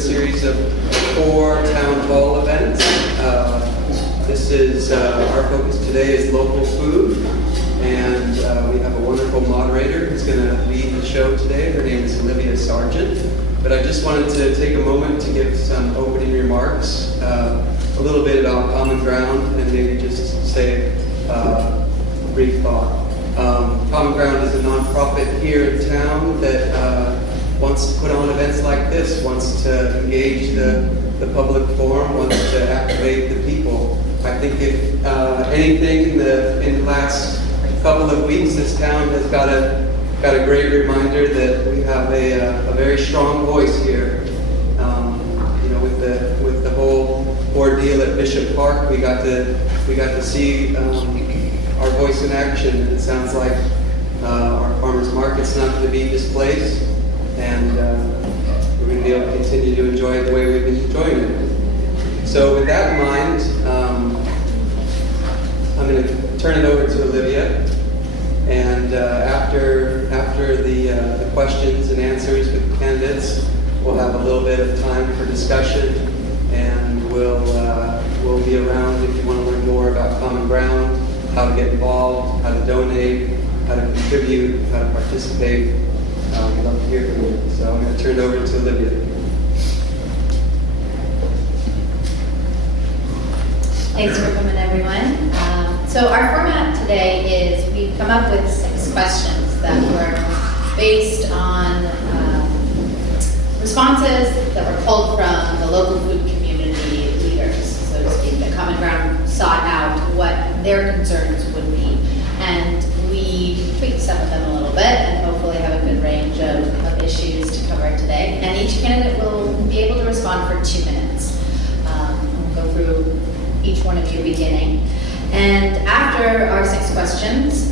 series of 4 town hall events. This is, our focus today is local food, and we have a wonderful moderator who's going to lead the show today. Her name is Olivia Sargent. But I just wanted to take a moment to give some opening remarks, a little bit about Common Ground, and maybe just say a brief thought. Common Ground is a nonprofit here in town that wants to put on events like this, wants to engage the public forum, wants to activate the people. I think if anything in the last couple of weeks, this town has got a great reminder that we have a very strong voice here. With the whole ordeal at Bishop Park, we got to see our voice in action, and it sounds like our farmers market's not going to be displaced, and we're going to be able to continue to enjoy it the way we've been enjoying it. So with that in mind, I'm going to turn it over to Olivia, and after the questions and answers with the candidates, we'll have a little bit of time for discussion, and we'll be around if you want to learn more about Common Ground, how to get involved, how to donate, how to contribute, how to participate. We'd love to hear from you. So I'm going to turn it over to Olivia. Thanks for coming, everyone. So our format today is we've come up with 6 questions that were based on responses that were pulled from the local food community leaders, so to speak. The Common Ground sought out what their concerns would be, and we tweaked some of them a little bit and hopefully have a good range of issues to cover today. And each candidate will be able to respond for 2 minutes. We'll go through each one of you beginning. And after our 6 questions,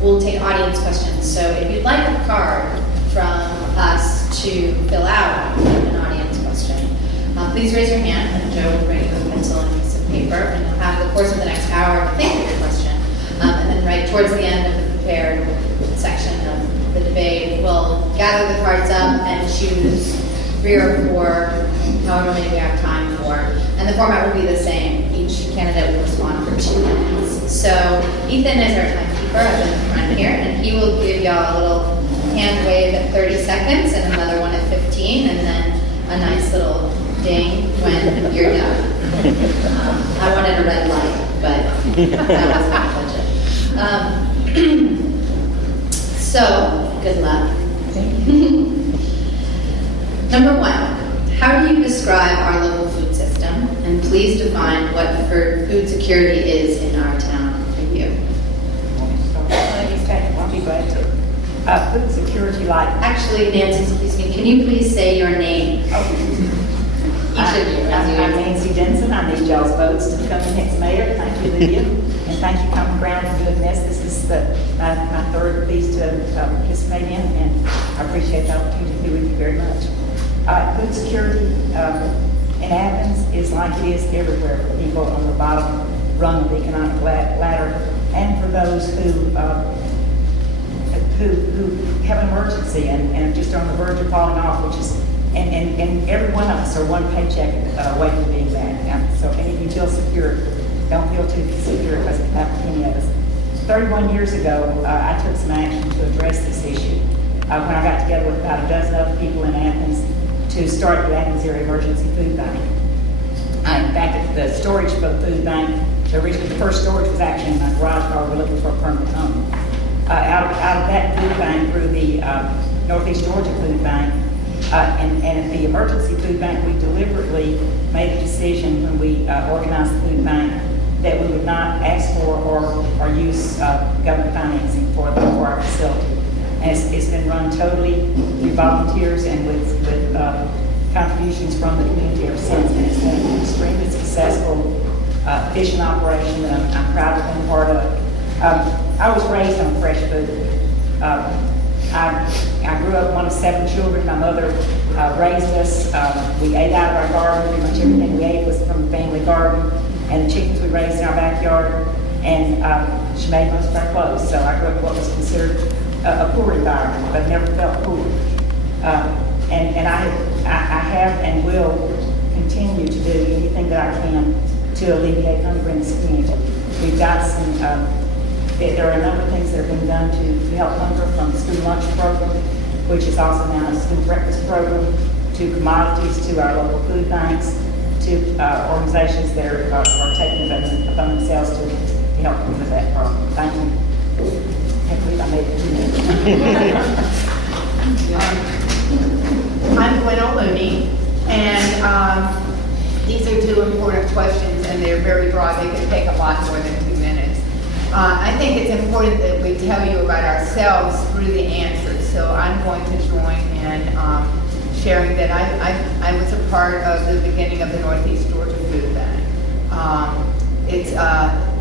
we'll take audience questions. So if you'd like a card from us to fill out an audience question, please raise your hand, and Joe will bring you a pencil and a piece of paper, and you'll have the course of the next hour to think of your question. And then right towards the end of the prepared section of the debate, we'll gather the cards up and choose 3 or 4, however many we have time for. And the format will be the same. Each candidate will respond for 2 minutes. So Ethan is our timekeeper up in the front here, and he will give y'all a little hand wave at 30 seconds and another one at 15, and then a nice little ding when you're done. I wanted a red light, but that was my budget. So, good luck. Number 1, how do you describe our local food system? And please define what food security is in our town for you. I'll be glad to. Food security, like... Actually, Nancy, excuse me, can you please say your name? Oh. Each of you. I'm Nancy Denson. I need y'all's votes to become the next mayor. Thank you, Lydia. And thank you, Common Ground, for doing this. This is my 3rd piece to participate in, and I appreciate the opportunity to be with you very much. Food security in Athens is like it is everywhere for people on the bottom rung of the economic ladder, and for those who have an emergency and just on the verge of falling off, which is, and every one of us are one paycheck away from being that. So any of you feel secure, don't feel too secure, because it can happen to any of us. 31 years ago, I took some action to address this issue when I got together with about a dozen other people in Athens to start the Athens Area Emergency Food Bank. In fact, the storage for the food bank, the first storage was actually in my garage while we were looking for a permanent home. Out of that food bank grew the Northeast Georgia Food Bank, and at the Emergency Food Bank, we deliberately made a decision when we organized the food bank that we would not ask for or use government financing for our facility. And it's been run totally through volunteers and with contributions from the community ever since, and it's been an extremely successful fishing operation that I'm proud to have been part of. I was raised on fresh food. I grew up one of 7 children. My mother raised us. We ate out of our garden. Pretty much everything we ate was from the family garden, and the chickens we raised in our backyard. And she made most of our clothes. So I grew up in what was considered a poor environment, but never felt poor. And I have and will continue to do anything that I can to alleviate hunger in this community. We've got some, there are a number of things that have been done to help hunger, from the school lunch program, which is also now a school breakfast program, to commodities, to our local food banks, to organizations that are taking it upon themselves to help with that problem. Thank you. I can't believe I made it 2 minutes. I'm Gwen O'Looney, and these are two important questions, and they're very broad. They could take a lot more than 2 minutes. I think it's important that we tell you about ourselves through the answers. So I'm going to join in sharing that I was a part of the beginning of the Northeast Georgia Food Bank.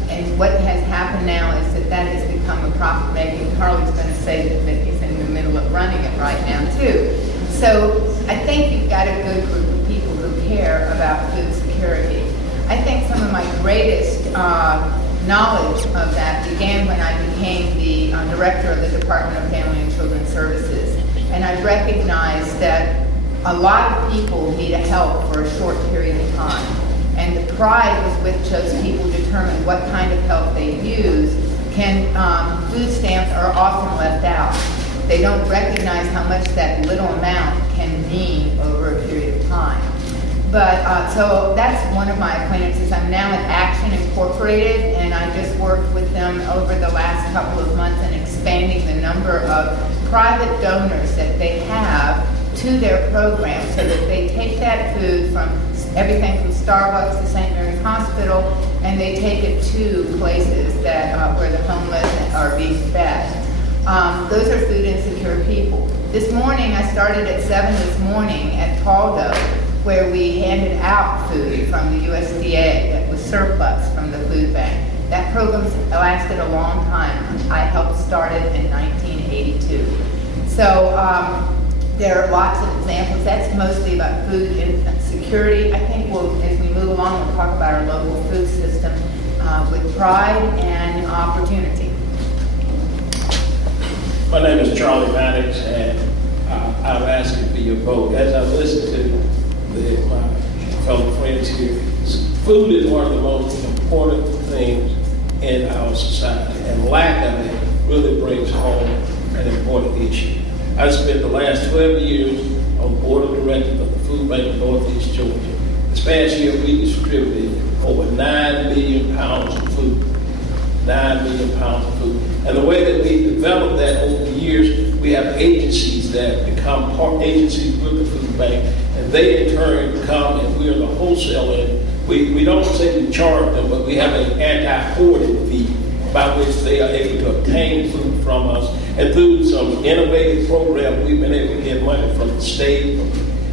And what has happened now is that has become a profit-making. Carly's going to say that he's in the middle of running it right now too. So I think you've got a good group of people who care about food security. I think some of my greatest knowledge of that began when I became the director of the Department of Family and Children's Services. And I recognized that a lot of people need help for a short period of time. And the pride with which those people determine what kind of help they use food stamps are often left out. They don't recognize how much that little amount can mean over a period of time. But so that's one of my acquaintances. I'm now at Action Incorporated, and I just worked with them over the last couple of months in expanding the number of private donors that they have to their program, so that they take that food from everything from Starbucks to St. Mary's Hospital, and they take it to places that where the homeless are being fed. Those are food insecure people. This morning, I started at 7 this morning at Paldo, where we handed out food from the USDA that was surplus from the food bank. That program lasted a long time. I helped start it in 1982. So there are lots of examples. That's mostly about food insecurity. I think as we move along, we'll talk about our local food system with pride and opportunity. My name is Charlie Maddox, and I'm asking for your vote. As I listen to my fellow friends here, food is one of the most important things in our society, and lack of it really brings home an important issue. I spent the last 12 years on the board of directors of the Food Bank of Northeast Georgia. This past year, we distributed over 9 million pounds of food. 9 million pounds of food. And the way that we developed that over the years, we have agencies that become agencies with the food bank, and they in turn come and we are the wholesaler. We don't say we charge them, but we have an anti-hoarding fee by which they are able to obtain food from us. And through some innovative programs, we've been able to get money from the state, from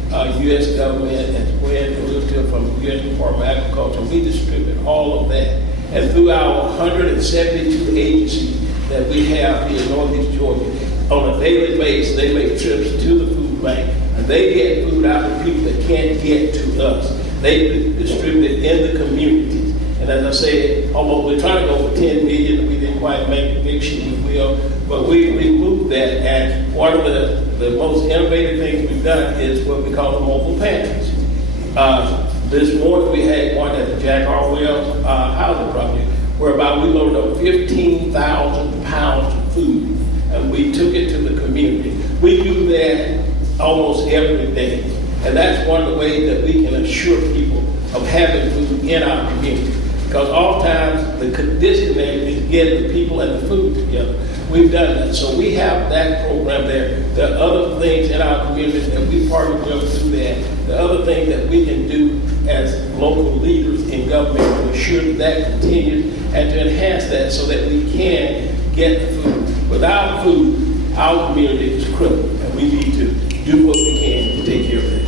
the U.S. government, as well as from the U.S. Department of Agriculture. We distribute all of that. And through our 172 agencies that we have here in Northeast Georgia, on a daily basis, they make trips to the food bank, and they get food out to people that can't get to us. They distribute it in the communities. And as I said, we're trying to go for 10 million. We didn't quite make the prediction we will, but we moved that. And one of the most innovative things we've done is what we call the mobile pantries. This morning we had one at the Jack R. Wells housing project, whereby we loaded up 15,000 pounds of food, and we took it to the community. We do that almost every day, and that's one of the ways that we can assure people of having food in our community. Because oftentimes the disconnect is getting the people and the food together. We've done that. So we have that program there. There are other things in our community that we partner with to do that. There are other things that we can do as local leaders in government to assure that continues and to enhance that so that we can get the food. Without food, our community is crippled, and we need to do what we can to take care of it.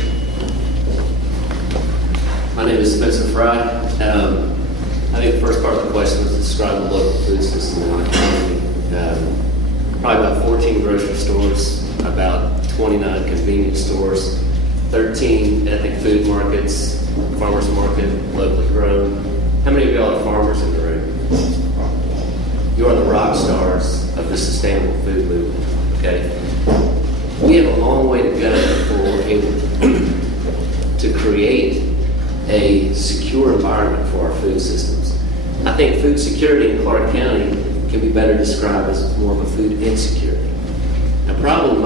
My name is Spencer Fry. I think the first part of the question was to describe the local food system in our community. Probably about 14 grocery stores, about 29 convenience stores, 13 ethnic food markets, farmers market, locally grown. How many of y'all are farmers in the room? You are the rock stars of the sustainable food movement, okay? We have a long way to go before create a secure environment for our food systems. I think food security in Clark County can be better described as more of a food insecurity. The problem